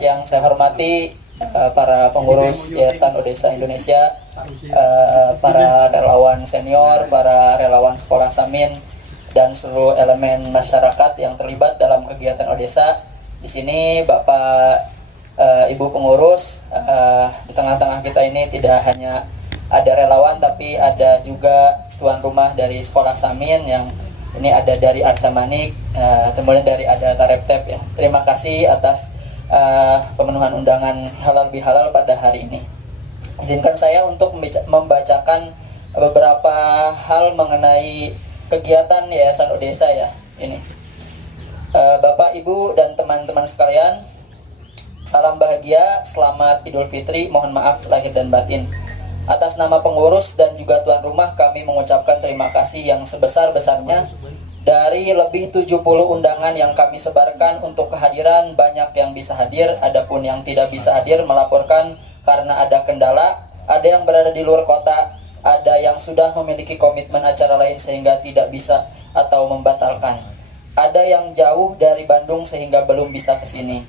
Yang saya hormati para pengurus Yayasan Odesa Indonesia, para relawan senior, para relawan Sekolah Samin, dan seluruh elemen masyarakat yang terlibat dalam kegiatan Odesa. Di sini Bapak, Ibu pengurus, di tengah-tengah kita ini tidak hanya ada relawan, tapi ada juga tuan rumah dari Sekolah Samin yang ini ada dari Arca Manik, kemudian dari ada Tareptep ya. Terima kasih atas pemenuhan undangan halal bihalal pada hari ini. Izinkan saya untuk membacakan beberapa hal mengenai kegiatan Yayasan Odesa ya. Ini Bapak, Ibu, dan teman-teman sekalian, salam bahagia, selamat Idul Fitri, mohon maaf lahir dan batin. Atas nama pengurus dan juga tuan rumah, kami mengucapkan terima kasih yang sebesar-besarnya. Dari lebih 70 undangan yang kami sebarkan untuk kehadiran, banyak yang bisa hadir, adapun yang tidak bisa hadir melaporkan karena ada kendala, ada yang berada di luar kota, ada yang sudah memiliki komitmen acara lain sehingga tidak bisa atau membatalkan. Ada yang jauh dari Bandung sehingga belum bisa ke sini.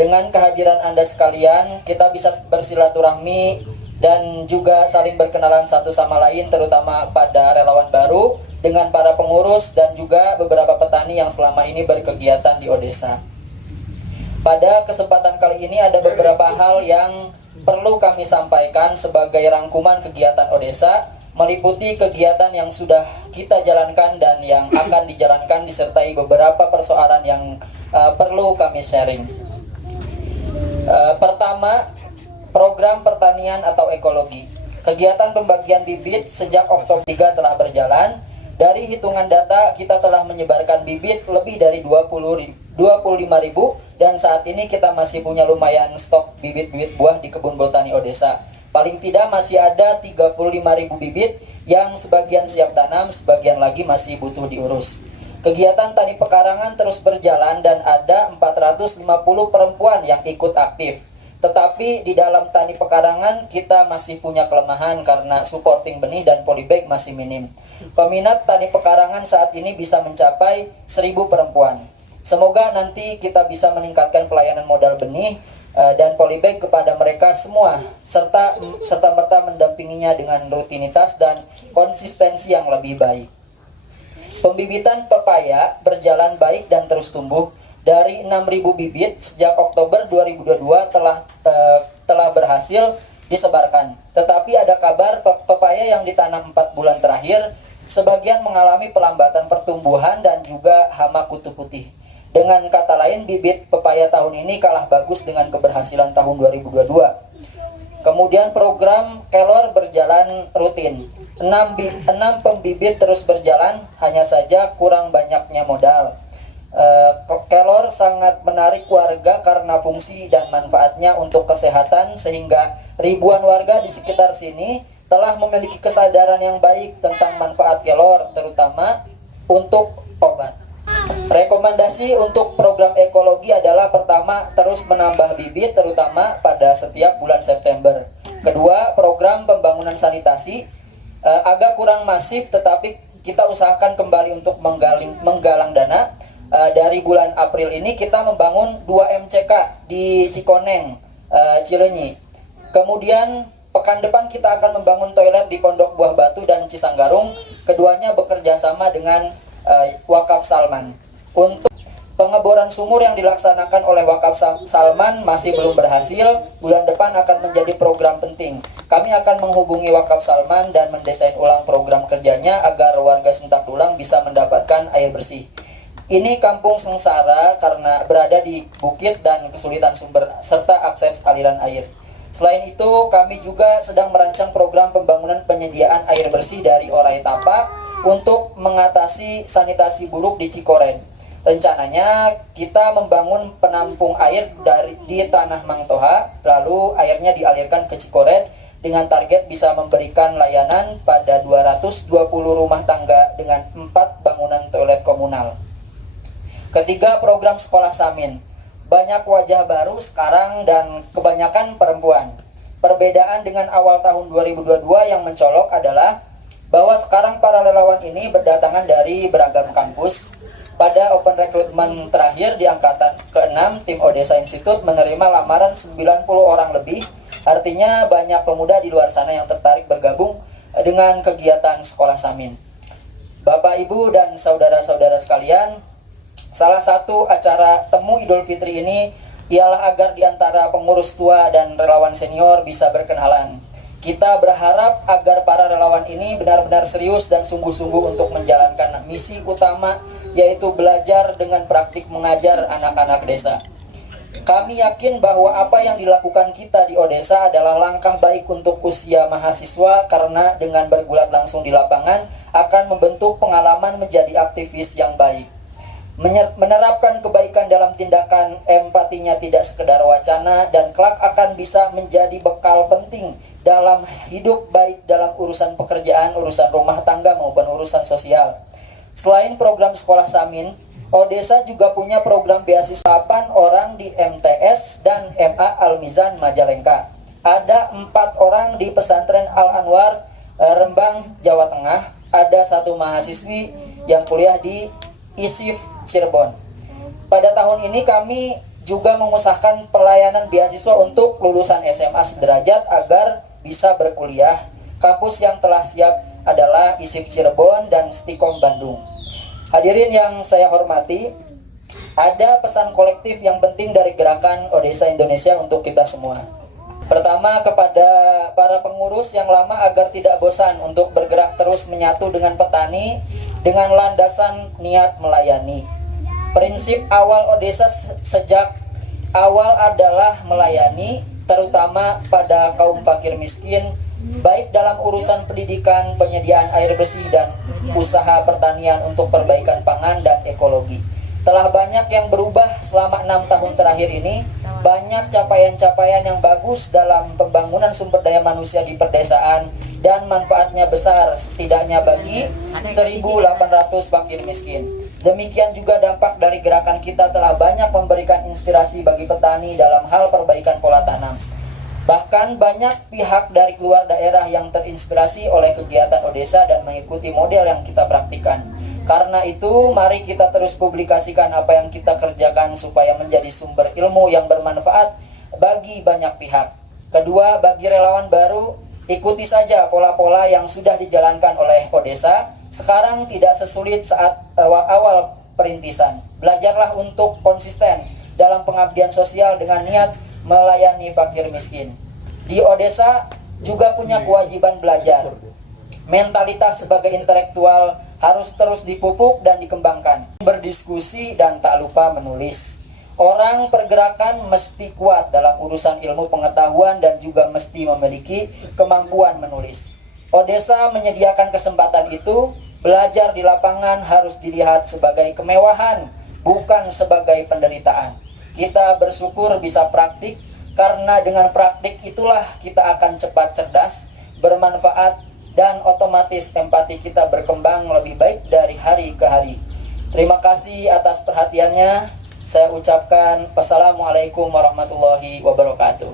Dengan kehadiran Anda sekalian, kita bisa bersilaturahmi dan juga saling berkenalan satu sama lain, terutama pada relawan baru, dengan para pengurus dan juga beberapa petani yang selama ini berkegiatan di Odesa. Pada kesempatan kali ini ada beberapa hal yang perlu kami sampaikan sebagai rangkuman kegiatan Odesa, meliputi kegiatan yang sudah kita jalankan dan yang akan dijalankan, disertai beberapa persoalan yang perlu kami sharing. Pertama, program pertanian atau ekologi. Kegiatan pembagian bibit sejak Oktober 3 telah berjalan. Dari hitungan data, kita telah menyebarkan bibit lebih dari 25.000 dan saat ini kita masih punya lumayan stok bibit-bibit buah di kebun botani Odesa. Paling tidak masih ada 35.000 bibit yang sebagian siap tanam, sebagian lagi masih butuh diurus. Kegiatan tani pekarangan terus berjalan dan ada 450 perempuan yang ikut aktif. Tetapi di dalam tani pekarangan kita masih punya kelemahan karena supporting benih dan polybag masih minim. Peminat tani pekarangan saat ini bisa mencapai 1.000 perempuan. Semoga nanti kita bisa meningkatkan pelayanan modal benih dan polybag kepada mereka semua, serta merta mendampinginya dengan rutinitas dan konsistensi yang lebih baik. Pembibitan pepaya berjalan baik dan terus tumbuh. Dari 6.000 bibit sejak Oktober 2022 telah berhasil disebarkan. Tetapi ada kabar pepaya yang ditanam 4 bulan terakhir sebagian mengalami pelambatan pertumbuhan dan juga hama kutu putih. Dengan kata lain, bibit pepaya tahun ini kalah bagus dengan keberhasilan tahun 2022. Kemudian program kelor berjalan rutin. 6 pembibit terus berjalan, hanya saja kurang banyaknya modal. Kelor sangat menarik warga karena fungsi dan manfaatnya untuk kesehatan, sehingga ribuan warga di sekitar sini telah memiliki kesadaran yang baik tentang manfaat kelor, terutama untuk obat. Rekomendasi untuk program ekologi adalah pertama, terus menambah bibit terutama pada setiap bulan September. Kedua, program pembangunan sanitasi agak kurang masif, tetapi kita usahakan kembali untuk menggalang dana. Dari bulan April ini kita membangun 2 MCK di Cikoneng, Cileunyi. Kemudian pekan depan kita akan membangun toilet di Pondok Buah Batu dan Cisanggarung. Keduanya bekerja sama dengan Wakaf Salman. Untuk pengeboran sumur yang dilaksanakan oleh Wakaf Salman masih belum berhasil. Bulan depan akan menjadi program penting. Kami akan menghubungi Wakaf Salman dan mendesain ulang program kerjanya agar warga Sentak Dulang bisa mendapatkan air bersih. Ini kampung sengsara karena berada di bukit dan kesulitan sumber serta akses aliran air. Selain itu, kami juga sedang merancang program pembangunan penyediaan air bersih dari Orai Tapa untuk mengatasi sanitasi buruk di Cikored. Rencananya kita membangun penampung air di Tanah Mangtoha, lalu airnya dialirkan ke Cikored dengan target bisa memberikan layanan pada 220 rumah tangga dengan 4 bangunan toilet komunal. Ketiga, program Sekolah Samin. Banyak wajah baru sekarang dan kebanyakan perempuan. Perbedaan dengan awal tahun 2022 yang mencolok adalah bahwa sekarang para relawan ini berdatangan dari beragam kampus. Pada open recruitment terakhir di angkatan ke-6, tim Odesa Institute menerima lamaran 90 orang lebih. Artinya banyak pemuda di luar sana yang tertarik bergabung dengan kegiatan Sekolah Samin. Bapak, Ibu, dan saudara-saudara sekalian, salah satu acara Temu Idul Fitri ini ialah agar di antara pengurus tua dan relawan senior bisa berkenalan. Kita berharap agar para relawan ini benar-benar serius dan sungguh-sungguh untuk menjalankan misi utama, yaitu belajar dengan praktik mengajar anak-anak desa. Kami yakin bahwa apa yang dilakukan kita di Odesa adalah langkah baik untuk usia mahasiswa, karena dengan bergulat langsung di lapangan akan membentuk pengalaman menjadi aktivis yang baik. Menerapkan kebaikan dalam tindakan, empatinya tidak sekedar wacana, dan kelak akan bisa menjadi bekal penting dalam hidup, baik dalam urusan pekerjaan, urusan rumah tangga maupun urusan sosial. Selain program Sekolah Samin, Odesa juga punya program beasiswa 8 orang di MTS dan MA Al-Mizan Majalengka. Ada 4 orang di Pesantren Al-Anwar Rembang, Jawa Tengah. Ada 1 mahasiswi yang kuliah di ISIF Cirebon. Pada tahun ini kami juga mengusahakan pelayanan beasiswa untuk lulusan SMA sederajat agar bisa berkuliah. Kampus yang telah siap adalah ISIF Cirebon dan Stikom Bandung. Hadirin yang saya hormati, ada pesan kolektif yang penting dari gerakan Odesa Indonesia untuk kita semua. Pertama, kepada para pengurus yang lama agar tidak bosan untuk bergerak terus menyatu dengan petani dengan landasan niat melayani. Prinsip awal Odesa sejak awal adalah melayani, terutama pada kaum fakir miskin, baik dalam urusan pendidikan, penyediaan air bersih, dan usaha pertanian untuk perbaikan pangan dan ekologi. Telah banyak yang berubah selama 6 tahun terakhir ini. Banyak capaian-capaian yang bagus dalam pembangunan sumber daya manusia di perdesaan, dan manfaatnya besar setidaknya bagi 1.800 fakir miskin. Demikian juga dampak dari gerakan kita telah banyak memberikan inspirasi bagi petani dalam hal perbaikan pola tanam. Bahkan banyak pihak dari luar daerah yang terinspirasi oleh kegiatan Odesa dan mengikuti model yang kita praktikkan. Karena itu, mari kita terus publikasikan apa yang kita kerjakan supaya menjadi sumber ilmu yang bermanfaat bagi banyak pihak. Kedua, bagi relawan baru, ikuti saja pola-pola yang sudah dijalankan oleh Odesa. Sekarang tidak sesulit saat awal perintisan. Belajarlah untuk konsisten dalam pengabdian sosial dengan niat melayani fakir miskin. Di Odesa juga punya kewajiban belajar. Mentalitas sebagai intelektual harus terus dipupuk dan dikembangkan. Berdiskusi dan tak lupa menulis. Orang pergerakan mesti kuat dalam urusan ilmu pengetahuan dan juga mesti memiliki kemampuan menulis. Odesa menyediakan kesempatan itu. Belajar di lapangan harus dilihat sebagai kemewahan, bukan sebagai penderitaan. Kita bersyukur bisa praktik, karena dengan praktik itulah kita akan cepat cerdas, bermanfaat, dan otomatis empati kita berkembang lebih baik dari hari ke hari. Terima kasih atas perhatiannya. Saya ucapkan wassalamualaikum warahmatullahi wabarakatuh.